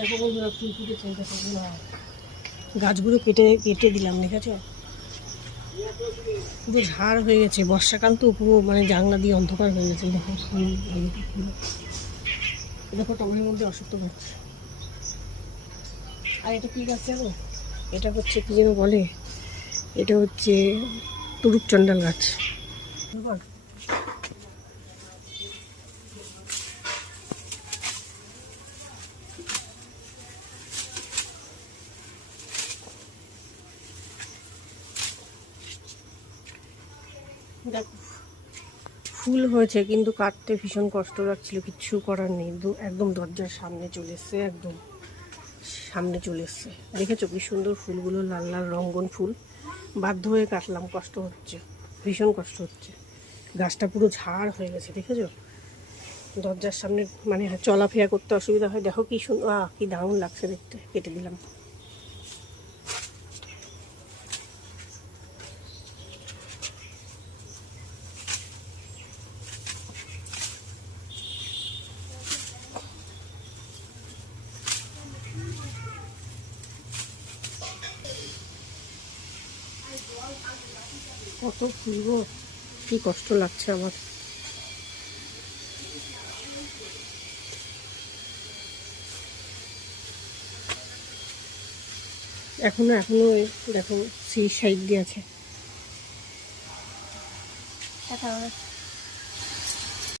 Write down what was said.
দেখো বন্ধুরা ফুল ফুটেছে, দেখো গাছগুলো কেটে কেটে দিলাম, দেখেছো পুরো ঝাড় হয়ে গেছে। বর্ষাকাল তো পুরো মানে জানলা দিয়ে অন্ধকার হয়ে গেছে। দেখো ফুল, দেখো টমের মধ্যে অসুস্থ হচ্ছে। আর এটা কি গাছ জানো? এটা হচ্ছে কি যেন বলে, এটা হচ্ছে তুরুপচন্ডাল গাছ। দেখো ফুল হয়েছে কিন্তু কাটতে ভীষণ কষ্ট লাগছিল, কিচ্ছু করার নেই। একদম দরজার সামনে চলে এসছে, একদম সামনে চলে এসছে। দেখেছো কি সুন্দর ফুলগুলো, লাল লাল রঙ্গন ফুল। বাধ্য হয়ে কাটলাম, কষ্ট হচ্ছে, ভীষণ কষ্ট হচ্ছে। গাছটা পুরো ঝাড় হয়ে গেছে, দেখেছো দরজার সামনে, মানে চলাফেরা করতে অসুবিধা হয়। দেখো কি সুন্দর, কি দারুণ লাগছে দেখতে। কেটে দিলাম। কত ফুল গো, কি কষ্ট লাগছে আমার। এখনো এখনো দেখো সেই সাইড দিয়ে আছে।